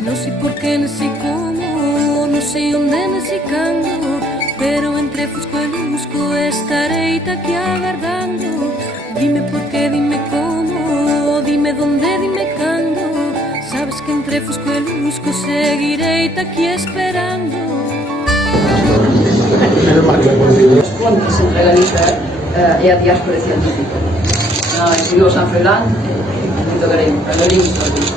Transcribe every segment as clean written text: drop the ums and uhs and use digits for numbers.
No sei por que, non sei como, non sei onde, non sei cando, pero entre fusco e lusco estarei aquí agardando. Dime por qué, dime como, dime donde, dime cando. Sabes que entre fusco e lusco seguirei aquí esperando. Pontes entre Galiza e a diáspora científica. Escribiu San Froilán e tocarei historia.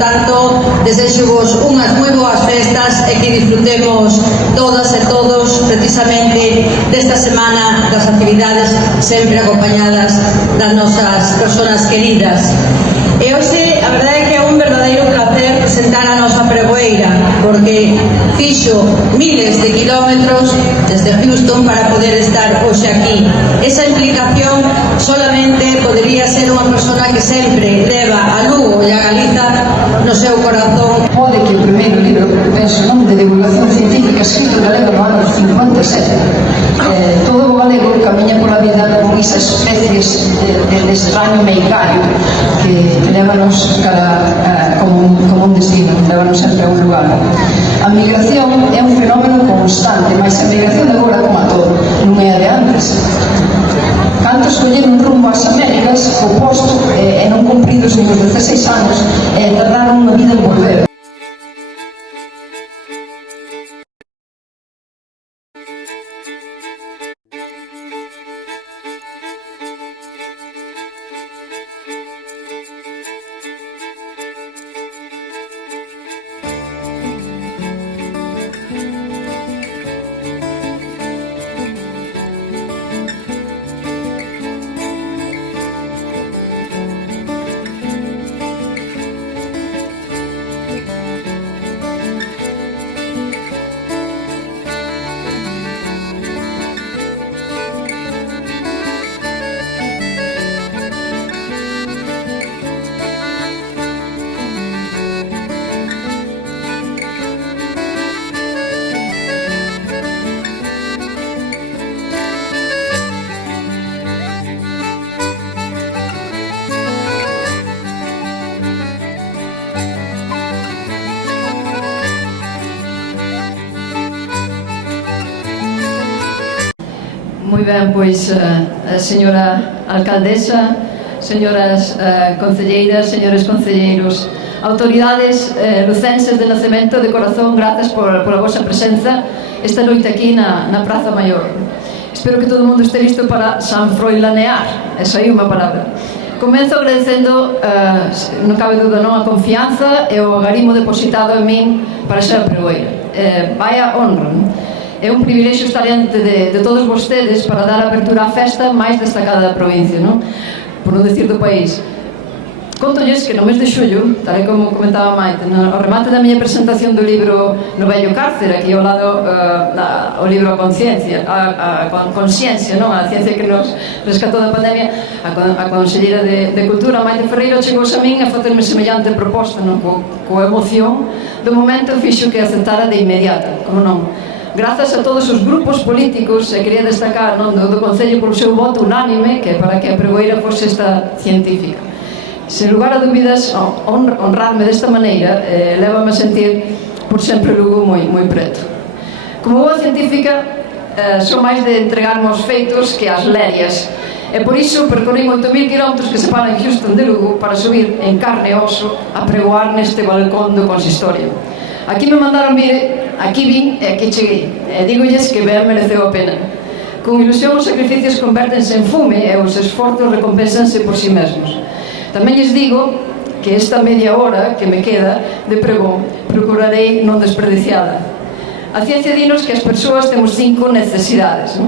Tanto, desexo-vos unhas moi boas festas e que disfrutemos todas e todos precisamente desta semana das actividades sempre acompañadas das nosas persoas queridas. E hoxe a verdade é que é un verdadeiro placer presentar a nosa pregoeira, porque fixo miles de kilómetros desde Houston para poder estar hoxe aquí. Esa implicación solamente podería ser unha persona que sempre leva a Lugo e a Galiza no seu corazón. Pode que o primeiro libro, penso, non, de divulgación científica escrito en galego no ano 57. Todo o galego camiña pola vida con esas especies de extraño meicario que levanos como un destino, levanos sempre a un lugar. A migración é un fenómeno constante, mas a migración de agora, como a todo, non é a de antes. Cantos colleron rumbo ás Américas, o posto e non cumpridos nos 16 anos, tardaron unha vida en volver. Moi ben, pois, señora alcaldesa, señoras concelleiras, señores concelleiros, autoridades lucenses de nacemento, de corazón, grazas pola vosa presenza esta noite aquí na Praza Maior. Espero que todo o mundo este listo para sanfroilanear, esa aí unha palabra. Comenzo agradecendo, non cabe dúda non, a confianza e o agarimo depositado en min para ser a pregoeira. Vaya honra, non? É un privilexio estar diante de todos vostedes para dar apertura á festa máis destacada da provincia, non? Por non decir do país. Contolles que no mes de xullo, tal como comentaba Maite, no remate da miña presentación do libro No vello cárcer, aquí ao lado o libro A Conciencia, a Consciencia, non? A ciencia que nos rescatou da pandemia, a conselleira de Cultura, Maite Ferreiro, chegou a min a facerme semellante proposta, non? Coa emoción do momento fixo que aceptara de inmediata, como non? Grazas a todos os grupos políticos, e quería destacar do Concello polo seu voto unánime que para que a pregoeira fose esta científica. Sen lugar a dúbidas, honrarme desta maneira lévame a sentir por sempre Lugo moi preto. Como boa científica, son máis de entregarme os feitos que as lerias, e por iso percorri 8.000 km que separan Houston de Lugo para subir en carne e oso a pregoar neste balcón do consistorio. Aquí me mandaron vir, aquí vin e aquí cheguei. E dígolles que ben mereceu a pena. Con ilusión os sacrificios convértense en fume e os esforzos recompensanse por si mesmos. Tamén lles digo que esta media hora que me queda de pregón procurarei non desperdiciada. A ciencia dinos que as persoas temos 5 necesidades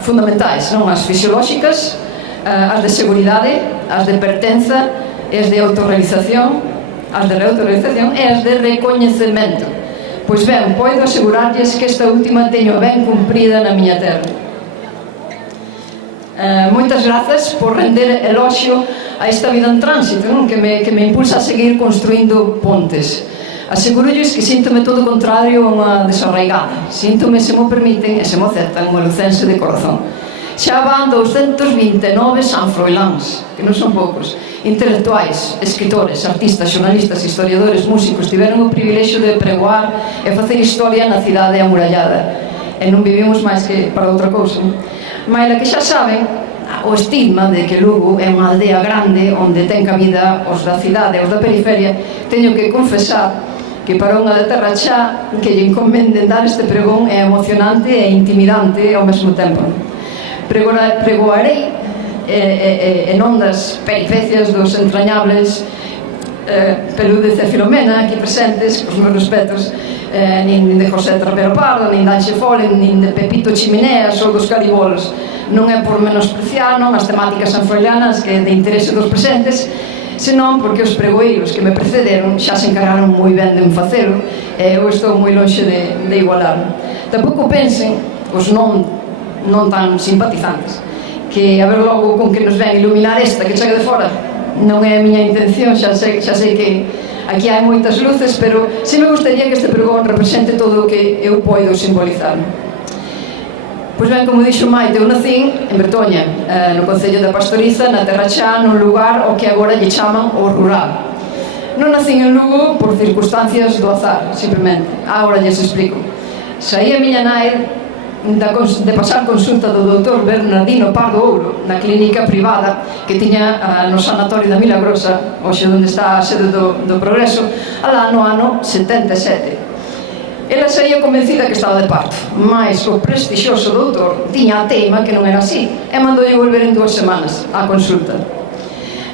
fundamentais, non? As fisiolóxicas, as de seguridade, as de pertenza, as de autorrealización, as de reautorización e as de recoñecemento. Pois ben, podo asegurarlles que esta última teño ben cumprida na miña terra. Moitas grazas por render eloxio a esta vida en tránsito, non? Que me impulsa a seguir construindo pontes. Asegurolles que síntome todo o contrario a unha desarraigada. Síntome, se mo permiten e se mo aceptan, unha lucense de corazón. Xa van 229 sanfroiláns, que non son poucos, intelectuais, escritores, artistas, xornalistas, historiadores, músicos, tiveron o privilexio de pregoar e facer historia na cidade amurallada. E non vivimos máis que para outra cousa. Maila que xa saben, o estigma de que Lugo é unha aldea grande onde ten cabida os da cidade e os da periferia, teño que confesar que para unha de terra xa que lle encomenden dar este pregón é emocionante e intimidante ao mesmo tempo. Pregoarei en ondas peripecias dos entrañables Pelúdez e Filomena aquí presentes, os meus respetos, nin de José Trapero Pardo, nin de Anxe Folen, nin de Pepito Chimineas ou dos Caribolos. Non é por menospreciar as temáticas sanfroilanas que de interese dos presentes, senón porque os pregoeiros que me precederon xa se encargaron moi ben de facelo e eu estou moi lonxe de igualarlo. Tampouco pensen os non tan simpatizantes que a ver logo con que nos ven iluminar esta que chega de fora. Non é a miña intención, xa sei que aquí hai moitas luces, pero si me gustaría que este pregón represente todo o que eu poido simbolizar. Pois ben, como dixo Maite, eu nacín en Bertoña, no concello da Pastoriza, na Terra Xa, nun lugar ao que agora lle chaman o rural. Non nacín en Lugo por circunstancias do azar, simplemente. Agora lles explico. Saí a miña nai de pasar consulta do doutor Bernardino Pardo Ouro na clínica privada que tiña no sanatorio da Milagrosa, hoxe onde está a sede do Progreso, alá no ano 77. Ela saía convencida que estaba de parto, mas o prestixioso doutor tiña a teima que non era así e mandoulle volver en 2 semanas á consulta.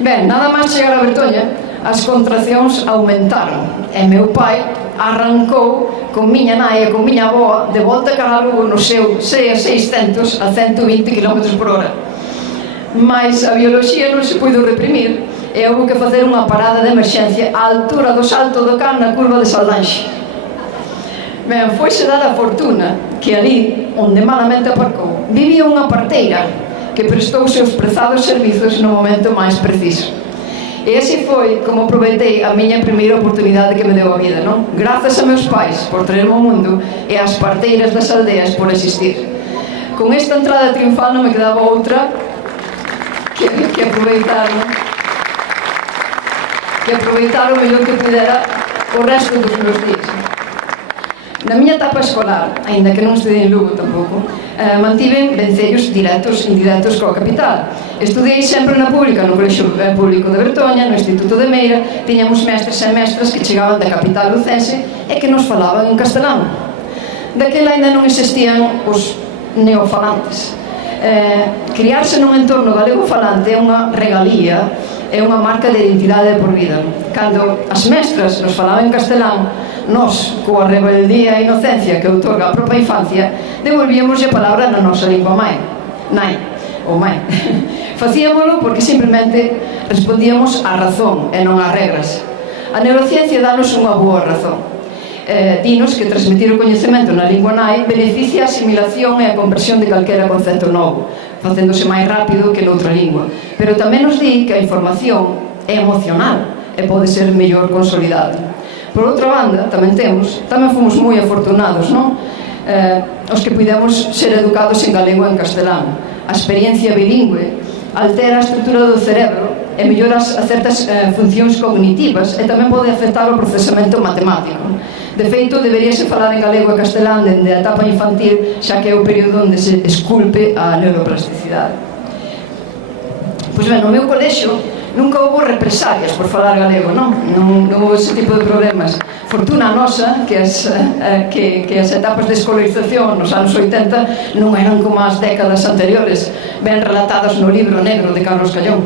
Ben, nada máis chegar a Bertoña, as contraccións aumentaron e meu pai arrancou con miña nai e con miña avoa de volta cara a Lugo no seu 600 a 120 km por hora. Mas a bioloxía non se puido reprimir e houve que facer unha parada de emerxencia á altura do Salto do Can na curva de Saldanxe. Ben, foise dar a fortuna que ali, onde malamente aparcou, vivía unha parteira que prestou seus prezados servizos no momento máis preciso. E así foi como aproveitei a miña primeira oportunidade que me deu a vida, non? Grazas a meus pais por traerme ao mundo e ás parteiras das aldeas por existir. Con esta entrada triunfal non me quedaba outra que aproveitar, non? Que aproveitar o mellor que pudera o resto dos meus días. Na miña etapa escolar, aínda que non estudei en Lugo tampouco, mantiven vencellos directos e indirectos coa capital. Estudei sempre na pública, no Colexio Público de Bertoña, no Instituto de Meira, tiñamos mestres e mestras que chegaban da capital lucense e que nos falaban en castelán. Daquela aínda non existían os neofalantes. Criarse nun entorno galego falante é unha regalía, é unha marca de identidade por vida. Cando as mestras nos falaban en castelán, nós, coa rebeldía e inocencia que outorga a propia infancia, devolvíamos a palabra na nosa lingua mãe. Facíamolo porque simplemente respondíamos á razón e non ás regras. A neurociencia danos unha boa razón. Dinos que transmitir o coñecemento na lingua nai beneficia a asimilación e a conversión de calquera concepto novo, facéndose máis rápido que noutra lingua. Pero tamén nos di que a información é emocional e pode ser mellor consolidada. Por outra banda, tamén fomos moi afortunados, non? Os que pudemos ser educados en galego e en castelán. A experiencia bilingüe altera a estrutura do cerebro e mellora certas funcións cognitivas e tamén pode afectar o procesamento matemático. De feito, deberíase falar en galego e castelán dende a etapa infantil, xa que é o período onde se esculpe a neuroplasticidade. Pois ben, no meu colexio nunca houve represalias por falar galego, non houve ese tipo de problemas. Fortuna nosa que as etapas de escolarización nos anos 80 non eran como as décadas anteriores, ben relatadas no libro negro de Carlos Callón.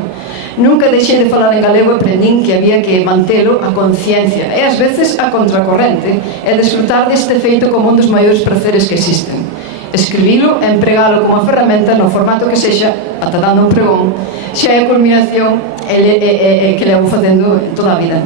Nunca deixei de falar en galego e aprendín que había que mantelo a conciencia e ás veces a contracorrente e desfrutar deste feito como un dos maiores praceres que existen. Escribilo e empregalo como a ferramenta no formato que sexa, ata dando un pregón, xa é a culminación que levo facendo toda a vida.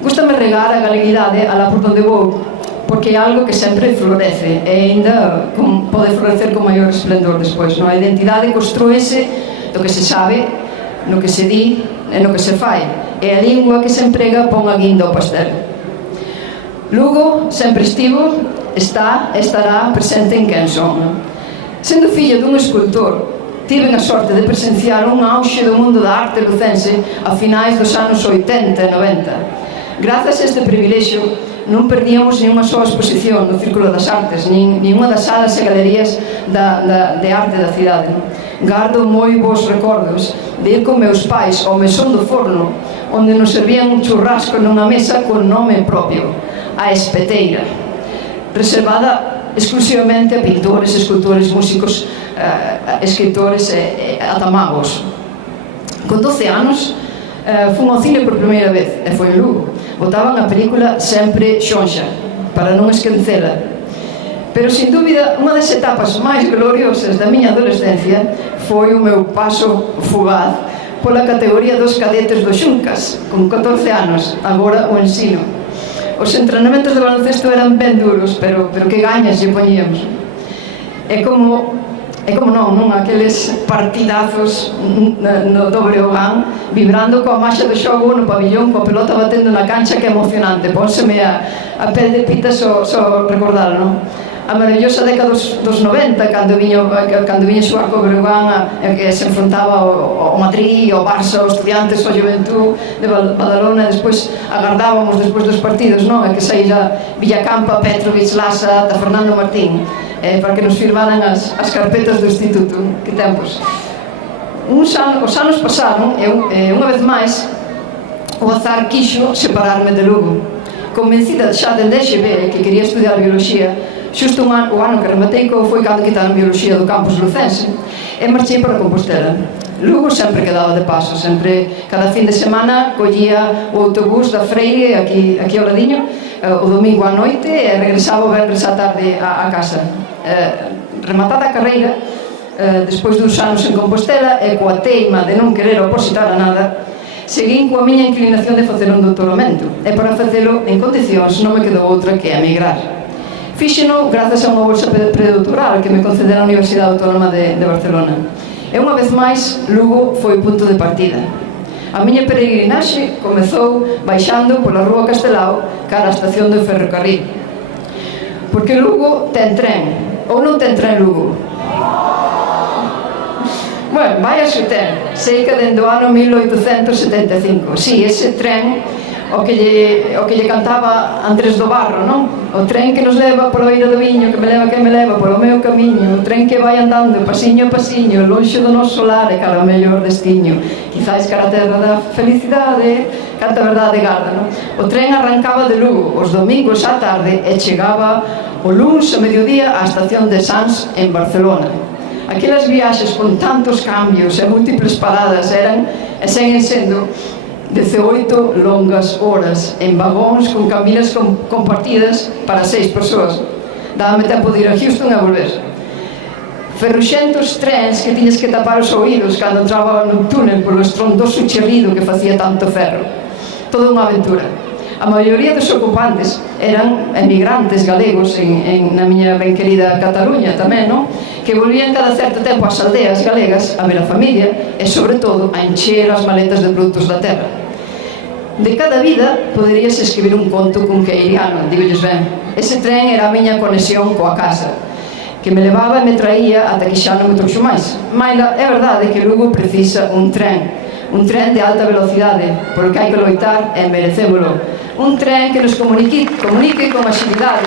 Gústame regar a galeguidade alá por donde vou, porque é algo que sempre florece e ainda pode florecer con maior esplendor despois. A identidade construíse do que se sabe, no que se di e no que se fai, e a lingua que se emprega pon a guinda ao pastel. Lugo sempre estivo, está e estará presente en quen son. Sendo filla dun escultor, tiven a sorte de presenciar un auxe do mundo da arte lucense a finais dos anos 80 e 90. Grazas a este privilexio, non perdíamos nin unha soa exposición no Círculo das Artes, nin unha das salas e galerías de arte da cidade. Gardo moi bons recordos de ir con meus pais ao mesón do forno, onde nos servían un churrasco nunha mesa con nome propio, a Espeteira, reservada exclusivamente a pintores, escultores, músicos, escritores e ata magos. Con 12 anos fun ao cine por primeira vez e foi en Lugo. Botaban a película Sempre Xonxa para non esquecela. Pero sin dúbida unha das etapas máis gloriosas da miña adolescencia foi o meu paso fugaz pola categoría dos cadetes do Xuncas, con 14 anos, agora o ensino. Os entrenamentos de baloncesto eran ben duros, pero que gañas lle poñíamos. É como non, aqueles partidazos no Breogán, vibrando coa marcha do xogo no pabillón, coa pelota batendo na cancha, que é emocionante. Pónseme a pel de pita só recordar, non? A maravillosa década dos 90, cando viña xogar co Breogán, que se enfrontaba ao Madrid, ao Barça, aos Estudiantes, ao Juventud de Badalona. Despois agardábamos despois dos partidos, non? E que saíra Villacampa, Petrovic, Lasa, da Fernando Martín, para que nos firmaran as carpetas do instituto. Que tempos. Os anos pasaron e unha vez máis o azar quixo separarme de Lugo. Convencida xa dende EGB que quería estudiar bioloxía, xusto o ano que rematei foi cando quitaron bioloxía do campus lucense e marchei para Compostela. Lugo sempre quedaba de paso, sempre, cada fin de semana collía o autobús da Freire aquí ao ladiño, o domingo á noite, e regresaba o venres á tarde á casa. Rematada a carreira, despois duns anos en Compostela, e coa teima de non querer opositar a nada, seguín coa miña inclinación de facer un doutoramento, e para facelo en condicións non me quedou outra que emigrar. Fíxeno grazas a unha bolsa predoctoral que me concedera a Universidade Autónoma de Barcelona. E unha vez máis, Lugo foi o punto de partida. A miña peregrinaxe comezou baixando pola Rúa Castelao cara á estación do ferrocarril. Porque Lugo ten tren, ou non ten tren Lugo? Bueno, vai a se ten, sei que dende o ano 1875. Si, ese tren o que lle cantaba Andrés do Barro, non? O tren que nos leva pola beira do viño, que me leva polo meu camiño, o tren que vai andando pasiño a pasiño, lonxe do noso lar e cara ao mellor destiño, quizás cara a terra da felicidade, canta verdade garda, non? O tren arrancaba de Lugo os domingos á tarde e chegaba o luns a mediodía á estación de Sants en Barcelona. Aquelas viaxes con tantos cambios e múltiples paradas eran e seguen sendo 18 longas horas en vagóns con caminas compartidas para 6 persoas. Dábame tempo de ir a Houston e volver. Ferruxentos trens que tiñes que tapar os oídos cando entraba no túnel polo estrondoso chirrido que facía tanto ferro. Toda unha aventura. A maioría dos ocupantes eran emigrantes galegos na miña ben querida Cataluña tamén, non? Que volvían cada certo tempo ás aldeas galegas a ver a familia e, sobre todo, a encher as maletas de produtos da terra. De cada vida poderías escribir un conto cunqueiriano, digolles ben. Ese tren era a miña conexión coa casa, que me levaba e me traía ata que xa non me trouxo máis. Maila, é verdade que Lugo precisa un tren de alta velocidade, polo que hai que loitar e merecémolo. Un tren que nos comunique con axilidade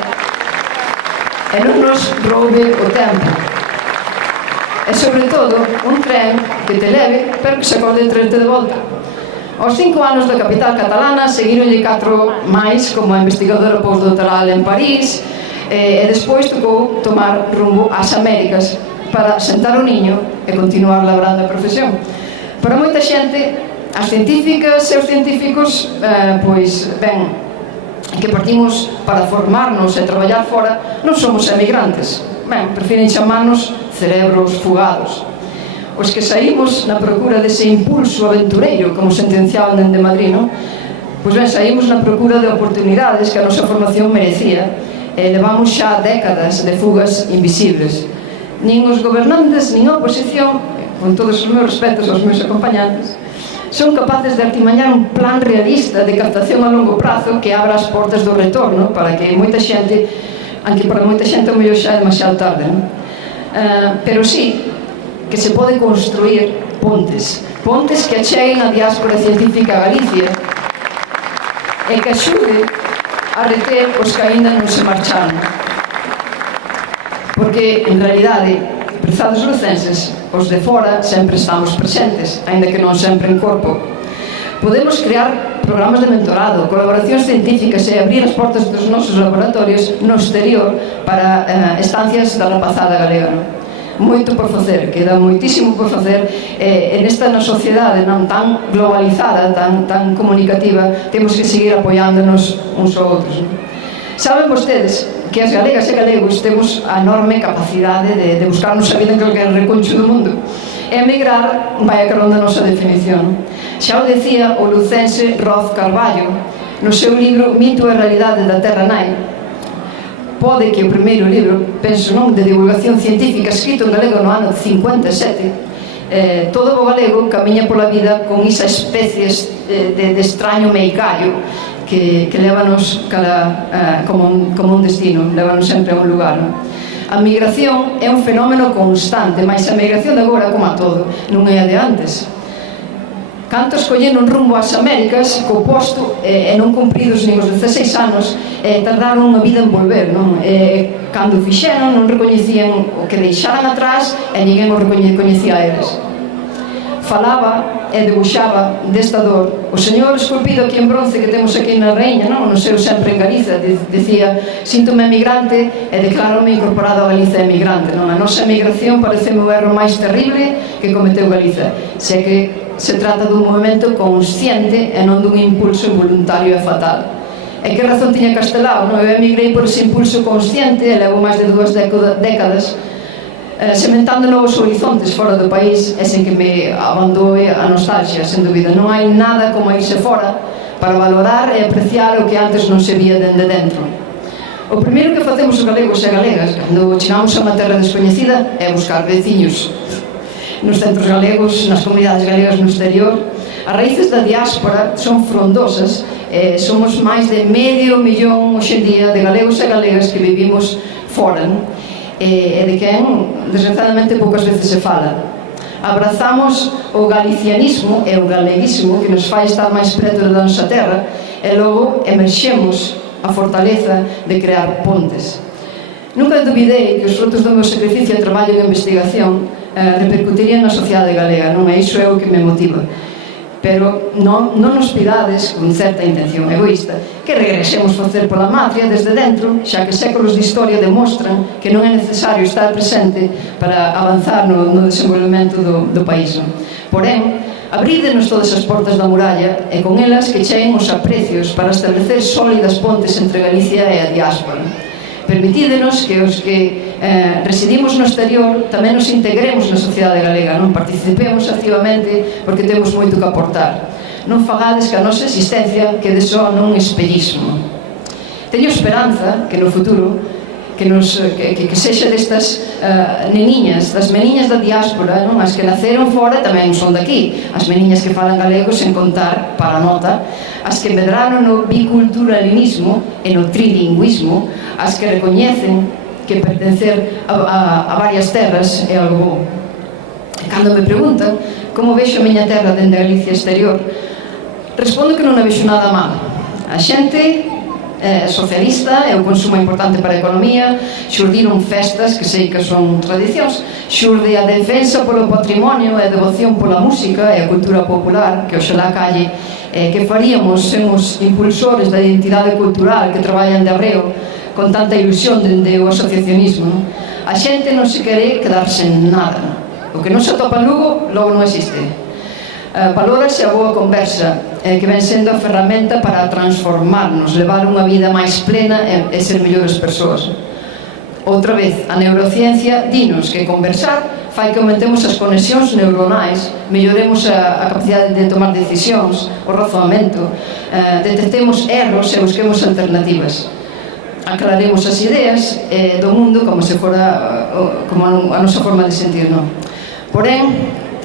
e non nos roube o tempo. E, sobre todo, un tren que te leve, pero que se acorde de traerte de volta. Aos 5 anos da capital catalana seguironlle 4 máis como investigadora postdoctoral en París, e despois tocou tomar rumbo ás Américas para sentar o niño e continuar labrando a profesión. Para moita xente, as científicas e os científicos, pois, ben, que partimos para formarnos e traballar fora, non somos emigrantes. Ben, prefiren chamarnos cerebros fugados. Os que saímos na procura dese impulso aventureiro, como sentenciaban dende Madrid, non? Pois ben, saímos na procura de oportunidades que a nosa formación merecía e levamos xa décadas de fugas invisibles. Nin os gobernantes, nin a oposición, con todos os meus respetos aos meus acompañantes, son capaces de artimañar un plan realista de captación a longo prazo que abra as portas do retorno para que moita xente, aunque para moita xente o mellor xa é demasiado tarde, non? Pero sí que se pode construir pontes que acheguen a diáspora científica a Galicia e que axude a reter os que aínda non se marcharon, porque en realidade prezados lucenses, os de fora sempre estamos presentes, aínda que non sempre en corpo. Podemos crear programas de mentorado, colaboracións científicas e abrir as portas dos nosos laboratorios no exterior para estancias da rapazada galega. Moito por facer, queda moitísimo por facer, e nesta sociedade non tan globalizada, tan comunicativa, temos que seguir apoiándonos uns aos outros. Saben vostedes que as galegas e galegos temos a enorme capacidade de buscarnos a vida en calquer reconcho do mundo. E emigrar vai a carón da nosa definición. Xa o decía o lucense Roz Carballo no seu libro Mito e Realidade da Terra Nai. Pode que o primeiro libro, penso non, de divulgación científica escrito en galego no ano 57, todo o galego camiña pola vida con esa especie de extraño meicallo que levanos como un destino, levanos sempre a un lugar. A migración é un fenómeno constante, mas a migración de agora, como a todo, non é a de antes. Cantos colleron rumbo ás Américas co posto e non cumpridos nin os 16 anos tardaron unha vida en volver, non? Cando fixeron non recoñecían o que deixaran atrás e ninguén o recoñecía a eles. Falaba e debuxaba desta dor o señor esculpido aquí en bronce que temos aquí na Raíña, non? No seu sempre en Galiza, decía: síntome emigrante e declárome incorporado a Galiza emigrante, non? A nosa emigración pareceme o erro máis terrible que cometeu Galiza, se que se trata dun movimento consciente e non dun impulso involuntario e fatal. E que razón tiña Castelao, non? Eu emigrei por ese impulso consciente e levo máis de 2 décadas sementando novos horizontes fora do país e sen que me abandoe a nostalgia, sen dúbida. Non hai nada como irse fora para valorar e apreciar o que antes non se vía dende dentro. O primeiro que facemos os galegos e galegas cando chegamos a unha terra descoñecida é buscar veciños nos centros galegos, nas comunidades galegas no exterior. As raíces da diáspora son frondosas, somos máis de 500.000 hoxe en día de galegos e galegas que vivimos fora, e de quen desgraciadamente poucas veces se fala. Abrazamos o galicianismo e o galeguismo que nos fai estar máis preto da nosa terra e logo emerxemos a fortaleza de crear pontes. Nunca dubidei que os frutos do meu sacrificio e traballo en investigación repercutirían na sociedade galega, non é? Iso é o que me motiva. Pero non nos pidades, con certa intención egoísta, que regresemos facer pola matria desde dentro, xa que séculos de historia demostran que non é necesario estar presente para avanzar no desenvolvemento do país. Porén, abrídenos todas as portas da muralla e con elas que cheguen os aprecios para establecer sólidas pontes entre Galicia e a diáspora. Permitídenos que os que residimos no exterior tamén nos integremos na sociedade galega, non participemos activamente porque temos moito que aportar. Non fagades que a nosa existencia quede só nun espellismo. Teño esperanza que no futuro que sexa destas neniñas, das meniñas da diáspora, non? As que naceron fora tamén son daqui, as meniñas que falan galego sen contar para a nota, as que medraron no biculturalismo e no trilingüismo, as que recoñecen que pertencer a varias terras é algo bo. Cando me preguntan como vexo a miña terra dende Galicia exterior, respondo que non a vexo nada mal. A xente socialista, é o consumo importante para a economía, xurdiron festas que sei que son tradicións, xurde a defensa polo patrimonio e a devoción pola música e a cultura popular, que oxalá calle, que faríamos sen os impulsores da identidade cultural que traballan de arreo con tanta ilusión dende o asociacionismo. A xente non se quere quedar sen nada. O que non se atopa en Lugo, logo non existe. Valórase a boa conversa, que ven sendo a ferramenta para transformarnos, levar unha vida máis plena e ser mellores persoas. Outra vez, a neurociencia dinos que conversar fai que aumentemos as conexións neuronais, melloremos a capacidade de tomar decisións, o razonamento, detectemos erros e busquemos alternativas. Aclaremos as ideas do mundo como se fora como a nosa forma de sentir, non? Porén,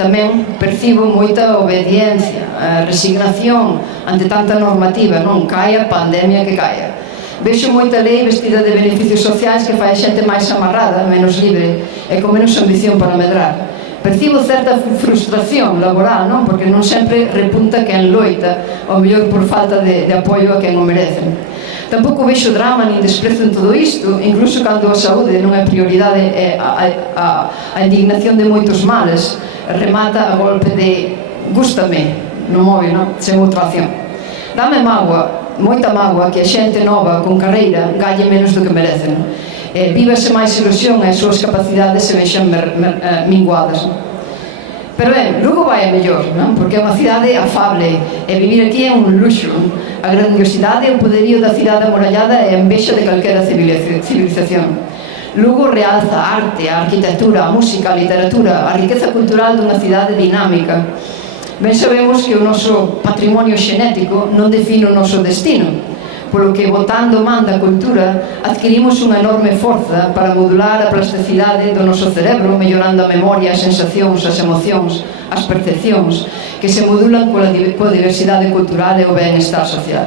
tamén percibo moita obediencia, resignación ante tanta normativa, non caia pandemia que caia. Vexo moita lei vestida de beneficios sociais que fai a xente máis amarrada, menos libre e con menos ambición para medrar. Percibo certa frustración laboral, non? Porque non sempre repunta quen loita, ao mellor por falta de apoio a quen o merecen. Tampouco vexo drama nin desprezo en todo isto, incluso cando a saúde non é prioridade e a indignación de moitos males remata a golpe de gústame no móvil, non? Sen outra acción. Dame mágoa, moita mágoa, que a xente nova con carreira galle menos do que merecen. Vívase máis ilusión e as súas capacidades se vexan minguadas. Pero Lugo vai a mellor, non? Porque é unha cidade afable e vivir aquí é un luxo. A grandiosidade e o poderío da cidade amurallada é a envexa de calquera civilización. Lugo realza a arte, a arquitectura, a música, a literatura, a riqueza cultural dunha cidade dinámica. Ben sabemos que o noso patrimonio xenético non define o noso destino, polo que, botando man da cultura, adquirimos unha enorme forza para modular a plasticidade do noso cerebro, mellorando a memoria, as sensacións, as emocións, as percepcións, que se modulan coa diversidade cultural e o ben-estar social.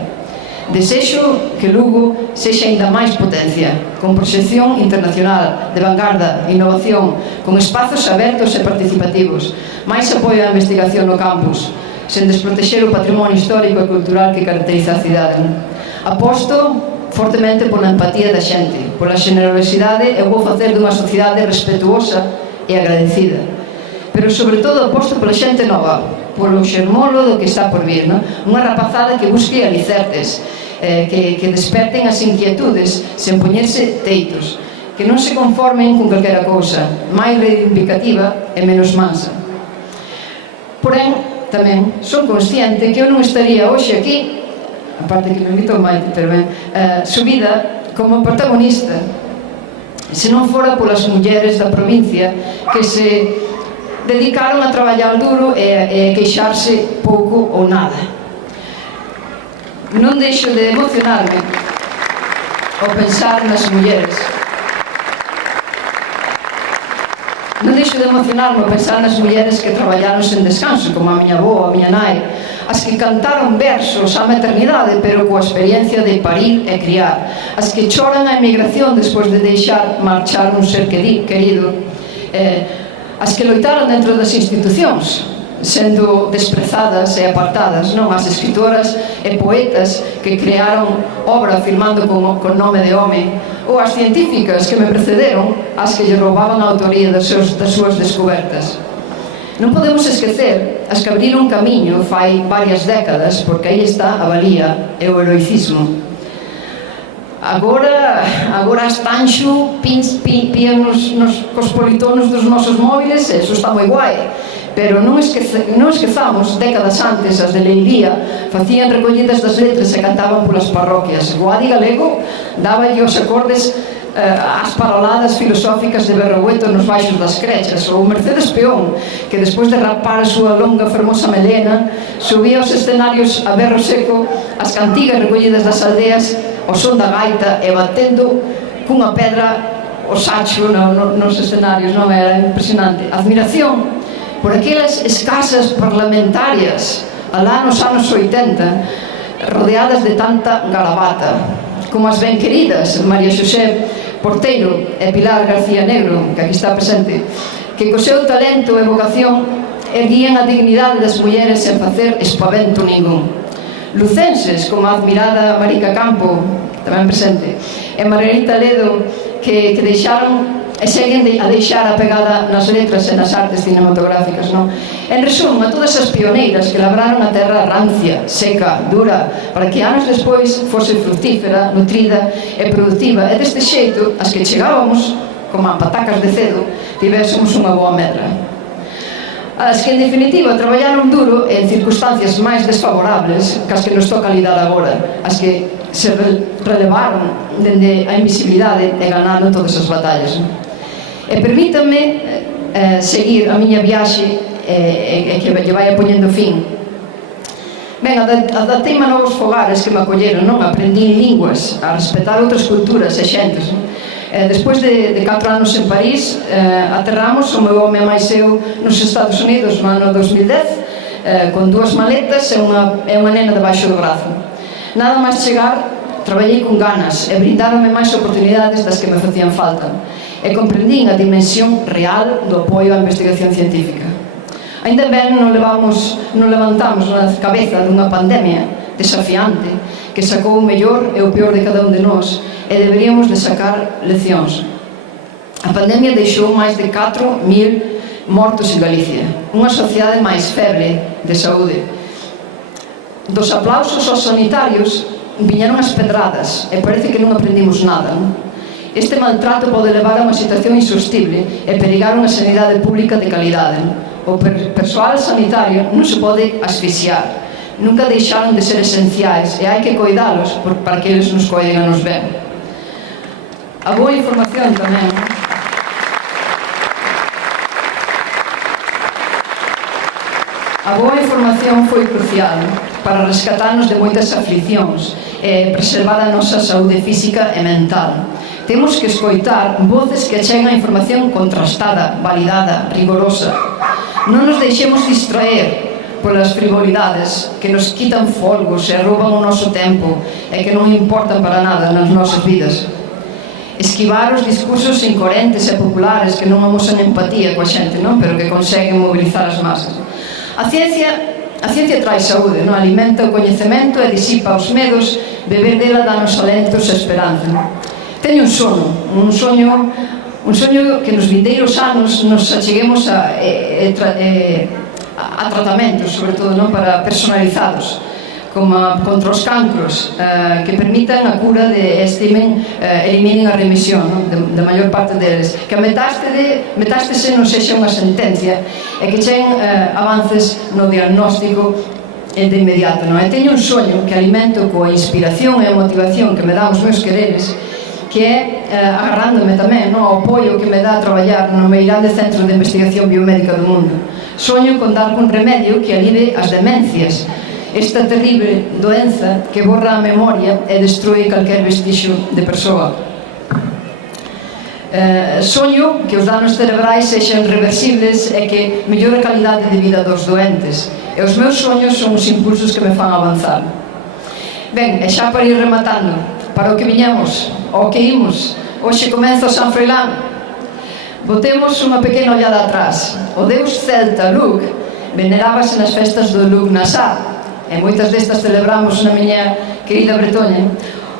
Desexo que Lugo sexa ainda máis potencia, con proxección internacional, de vanguarda, innovación, con espazos abertos e participativos, máis apoio á investigación no campus, sen desprotexer o patrimonio histórico e cultural que caracteriza a cidade. Aposto fortemente pola empatía da xente, pola generosidade e vou facer dunha sociedade respetuosa e agradecida. Pero sobre todo aposto pola xente nova, polo xermolo do que está por vir, non? Unha rapazada que busque alicertes, que desperten as inquietudes sen poñerse teitos, que non se conformen con calquera cousa, máis reivindicativa e menos mansa. Porén, tamén son consciente que eu non estaría hoxe aquí, aparte que me invito máis, pero subida como protagonista, se non fora polas mulleres da provincia que se dedicaron a traballar duro e queixarse pouco ou nada. Non deixo de emocionarme ao pensar nas mulleres. Non deixo de emocionarme ao pensar nas mulleres que traballaron sen descanso, como a miña avó, a miña nai, as que cantaron versos á maternidade, pero coa experiencia de parir e criar, as que choran a emigración despois de deixar marchar un ser querido, as que loitaron dentro das institucións, sendo desprezadas e apartadas, non? As escritoras e poetas que crearon obra firmando con nome de home, ou as científicas que me precederon, as que lle roubaban a autoría das súas descobertas. Non podemos esquecer as que abriron camiño fai varias décadas, porque aí está a valía e o heroicismo. Agora estanxo pían cos politonos dos nosos móviles, e iso está moi guai, pero non esquezamos, décadas antes, as de Leiría facían recollidas das letras e cantaban polas parroquias. O Adi Galego dáballe os acordes as paroladas filosóficas de Berrogueto nos baixos das crechas, ou Mercedes Peón, que despois de rapar a súa longa fermosa melena subía aos escenarios a berro seco as cantigas recollidas das aldeas ao son da gaita e batendo cunha pedra o sacho nos escenarios. Non era impresionante. Admiración por aquelas escasas parlamentarias alá nos anos 80, rodeadas de tanta garabata, como as ben queridas María Xosé Porteiro e Pilar García Negro, que aquí está presente, que co seu talento e vocación erguían a dignidade das mulleres sen facer espavento ningún. Lucenses como a admirada Marica Campo, tamén presente, e Margarita Ledo, que deixaron e seguen a deixar a pegada nas letras e nas artes cinematográficas, non? En resumo, a todas as pioneiras que labraron a terra rancia, seca, dura, para que anos despois fose fructífera, nutrida e productiva, e deste xeito, as que chegábamos, como a patacas de cedo, tivésemos unha boa medra. As que, en definitiva, traballaron duro en circunstancias máis desfavorables que as que nos toca lidar agora, as que se relevaron dende a invisibilidade e ganando todas as batallas. E permítanme seguir a miña viaxe e que lle vai poñendo fin. Ben, adapteime a novos fogares que me acolleron, non? Aprendín linguas, a respetar outras culturas e xentes, Despois de 4 anos en París, aterramos, o meu home máis eu, nos Estados Unidos no ano 2010, con 2 maletas e unha nena debaixo do brazo. Nada máis chegar, traballei con ganas e brindaronme máis oportunidades das que me facían falta e comprendín a dimensión real do apoio á investigación científica. Ainda ben non levantamos na cabeza dunha pandemia desafiante que sacou o mellor e o peor de cada un de nós e deberíamos de sacar leccións. A pandemia deixou máis de 4.000 mortos en Galicia, unha sociedade máis feble de saúde. Dos aplausos aos sanitarios viñeron as pedradas e parece que non aprendimos nada. Este maltrato pode levar a unha situación insostible e perigar unha sanidade pública de calidade. O persoal sanitario non se pode asfixiar. Nunca deixaron de ser esenciais e hai que coidalos para que eles nos coiden a nos ben. A boa información tamén. A boa información foi crucial para rescatarnos de moitas aflicións e preservar a nosa saúde física e mental. Temos que escoitar voces que chegan a información contrastada, validada, rigorosa. Non nos deixemos distraer polas frivolidades que nos quitan folgos e rouban o noso tempo e que non importan para nada nas nosas vidas. Esquivar os discursos incoherentes e populares que non amosan empatía coa xente, non? Pero que conseguen mobilizar as masas. A ciencia trae saúde, non? Alimenta o coñecemento e disipa os medos, beber dela danos alentos e esperanza. Teño un soño que nos vindeiros anos nos acheguemos a tratamentos, sobre todo, non, para personalizados, como contra os cancros, que permitan a cura e eliminen a remisión, non, da maior parte deles, que a metástase non sexa unha sentencia e que cheguen avances no diagnóstico de inmediato, non? E teño un soño que alimento coa inspiración e a motivación que me dá os meus quereres, que é agarrándome tamén, non, ao apoio que me dá a traballar no máis grande centro de investigación biomédica do mundo. Soño con dar un remedio que alive as demencias, esta terrible doenza que borra a memoria e destrui calquer vestixio de persoa. Soño que os danos cerebrais sexan reversibles e que mellore a calidade de vida dos doentes. E os meus soños son os impulsos que me fan avanzar. Ben, e xa para ir rematando, para o que viñamos, ao que imos, hoxe comeza o San Froilán. Botemos unha pequena ollada atrás. O deus celta Lugh venerábase nas festas do Lugh Nasar, e moitas destas celebramos na miña querida Bretoña,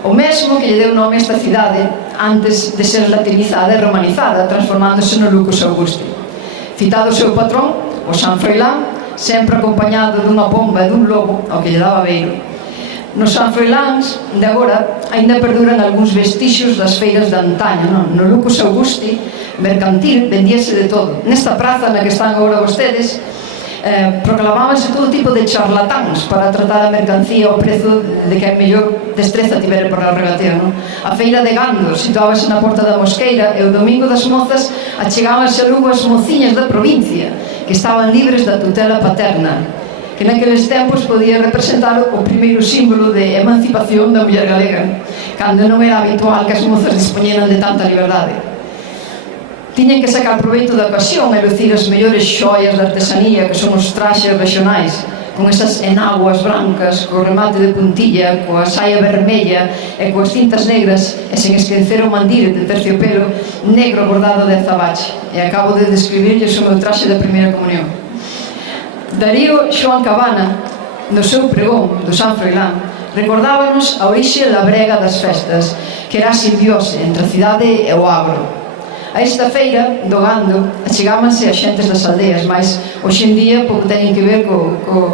o mesmo que lle deu nome a esta cidade antes de ser latinizada e romanizada, transformándose no Lucus Augusti. Citado o seu patrón, o San Froilán, sempre acompañado dunha pomba e dun lobo ao que lle daba beiro. Nos San Froiláns de agora aínda perduran algúns vestixios das feiras de antaño, non? No Lucus Augusti mercantil vendíase de todo. Nesta praza na que están agora vostedes proclamábanse todo tipo de charlatáns para tratar a mercancía ao prezo de que a mellor destreza tivera para regatear, non? A feira de Gando situábase na Porta da Mosqueira e o domingo das mozas achegábanse a Lugo as mociñas da provincia que estaban libres da tutela paterna, que naqueles tempos podía representar o primeiro símbolo de emancipación da muller galega, cando non era habitual que as mozas dispoñeran de tanta liberdade. Tiñen que sacar proveito da ocasión e lucir as mellores xoias de artesanía, que son os traxes regionais, con esas enaguas brancas, co remate de puntilla, coa saia vermella e coas cintas negras, e sen esquecer o mandil de terciopelo negro bordado de azabache. E acabo de describirlles o meu traxe da primeira comunión. Darío Xoán Cabana, no seu pregón do San Froilán, recordábanos a orixe labrega das festas, que era a simbiose entre a cidade e o agro. A esta feira do Gando achegábanse a xentes das aldeas, mas hoxe en día pouco teñen que ver co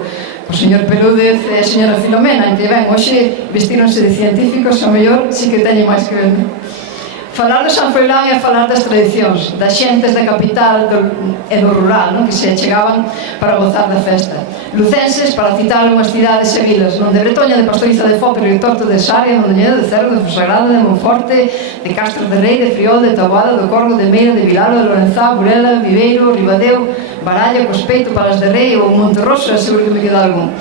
señor Pelúdez e a señora Filomena, que ben, hoxe vestíronse de científicos, ao mellor sí que teñen máis que ver. Falar do San Froilán é falar das tradicións, das xentes da capital e do rural, non? Que se chegaban para gozar da festa. Lucenses, para citar unhas cidades e vilas, non? De Bretoña, de Pastoriza de Foz, de Torto de Sarria, Mondoñedo, de Cerro, de Fosagrada, de Monforte, de Castro de Rei, de Friol, de Taboada, do Corgo, de Meira, de Vilaro, de Lorenzá, Burela, Viveiro, Ribadeo, Baralla, Cospeito, Palas de Rei ou Monterroso, seguro que me queda algún.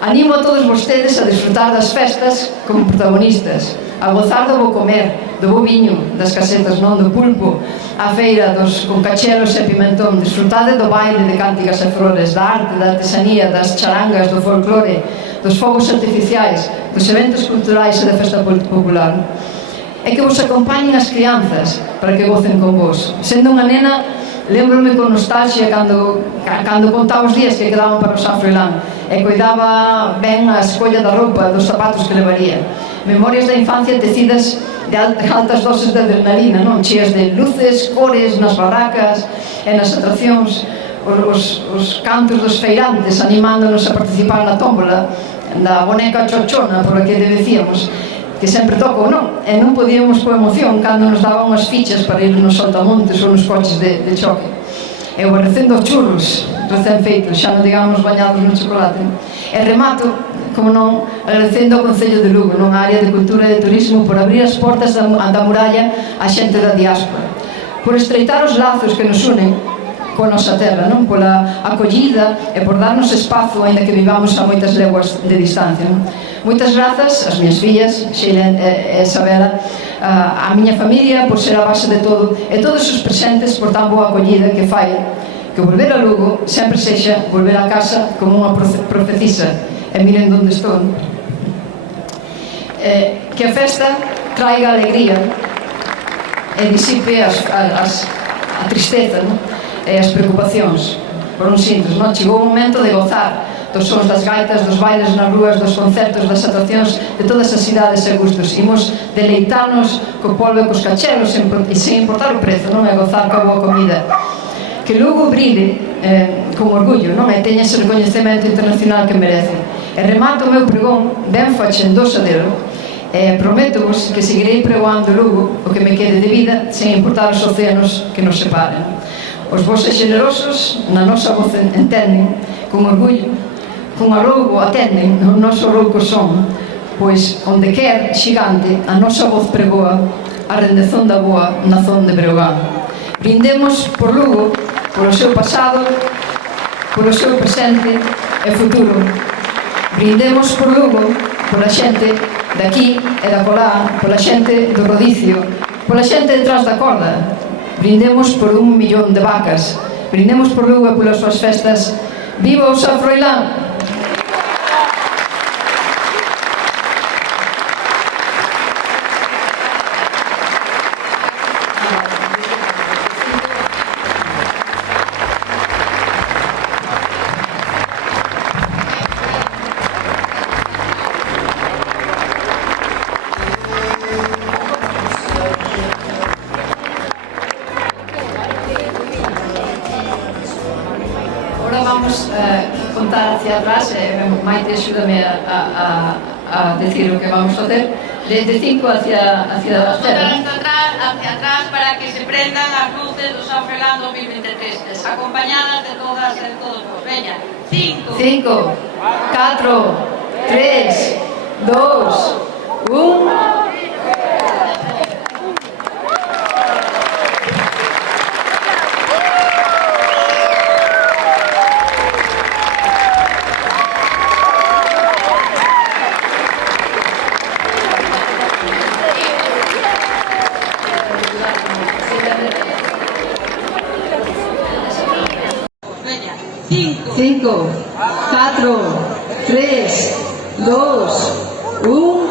Animo a todos vostedes a disfrutar das festas como protagonistas, a gozar do bo comer, do bo viño, das casetas, non do pulpo, a feira con cachelos e pimentón, disfrutade do baile de cánticas e flores, da arte, da artesanía, das charangas, do folclore, dos fogos artificiais, dos eventos culturais e da festa popular. E que vos acompañen as crianzas para que gocen con vos. Sendo unha nena, lembro-me con nostalgia cando contaba os días que quedaban para o San Froilán e cuidaba ben a escolla da roupa, dos zapatos que levaría. Memorias da infancia tecidas de altas doses de adrenalina, non? Cheas de luces, cores nas barracas e nas atraccións, os cantos dos feirantes animándonos a participar na tómbola da boneca chochona, por a que decíamos, que sempre toco, non? E non podíamos coa emoción cando nos daban unhas fichas para ir nos saltamontes ou nos coches de choque. E o recendo churros recén feitos, xa non digamos bañados no chocolate. E remato, como non, agradecendo ao Concello de Lugo, non, a área de cultura e de turismo, por abrir as portas da muralla á xente da diáspora, por estreitar os lazos que nos unen coa nosa terra, non? Pola acollida e por darnos espazo, aínda que vivamos a moitas leguas de distancia, non? Moitas grazas ás miñas fillas, Sheila e Isabela, a miña familia por ser a base de todo, e todos os presentes por tan boa acollida que fai que volver a Lugo sempre sexa volver a casa como unha profetisa. E miren onde estou. Que a festa traiga alegría e disipe a tristeza, non? E as preocupacións por uns sintos, non? Chegou o momento de gozar dos sons das gaitas, dos bailes nas rúas, dos concertos, das atraccións de todas as cidades e gustos. Imos deleitarnos co polvo e cos cachelos e sen importar o prezo, non? E gozar coa boa comida. Que Lugo brile con orgullo, non? E teña ese recoñecemento internacional que merece. E remato o meu pregón ben fachendosa delo, e prometo-vos que seguirei pregoando Lugo o que me quede de vida sen importar os océanos que nos separen. Os voces generosos na nosa voz entenden con orgullo, con arroubo atenden o noso rouco son, pois onde quer xigante a nosa voz pregoa a rendezón da boa nazón de Breogán. Brindemos por Lugo, polo seu pasado, polo seu presente e futuro. Brindemos por Lugo, pola xente daqui e da colá, pola xente do rodicio, pola xente detrás da corda. Brindemos por 1 millón de vacas. Brindemos por Lugo e polas súas festas. Viva o San Froilán! Contar hacia atrás, Maite, axúdame a decir o que vamos a hacer, de 5 hacia a terra. Hacia atrás para que se prendan as luces do San Froilán 2023, acompañadas de todas e todos vos. Veña, 5, 4, 3, 2, 1... Cinco, 4, 3, 2, 1...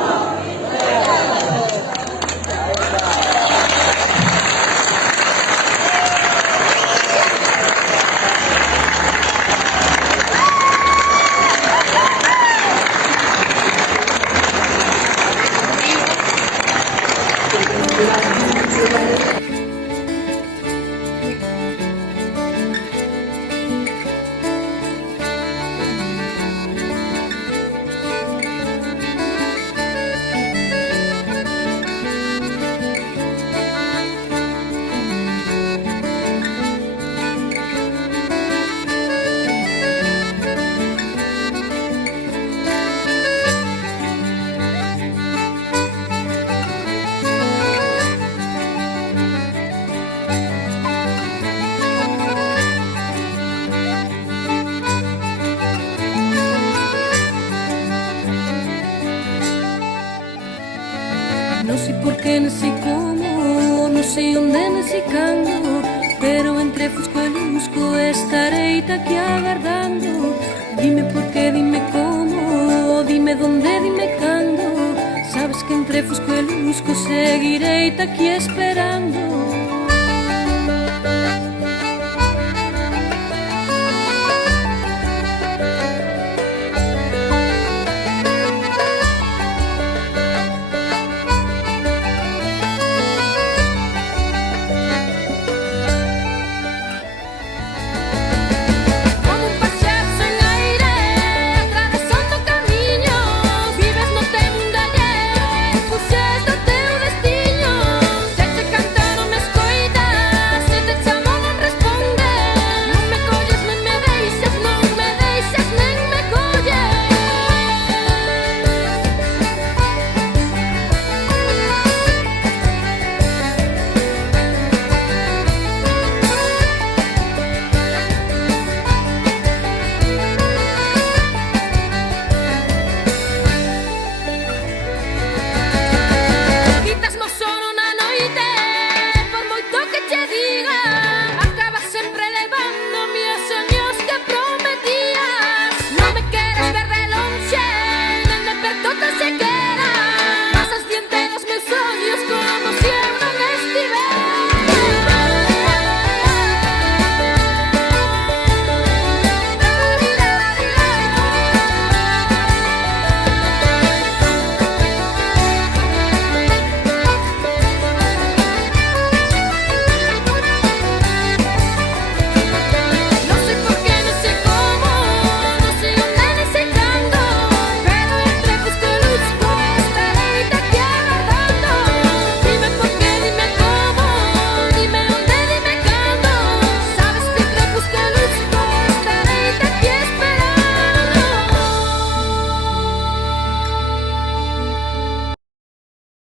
non sei como, non sei onde non sei cando, pero entre fusco e lusco estarei aquí agardando. Dime por qué, dime como, dime donde, dime cando. Sabes que entre fusco e lusco seguirei aquí esperando.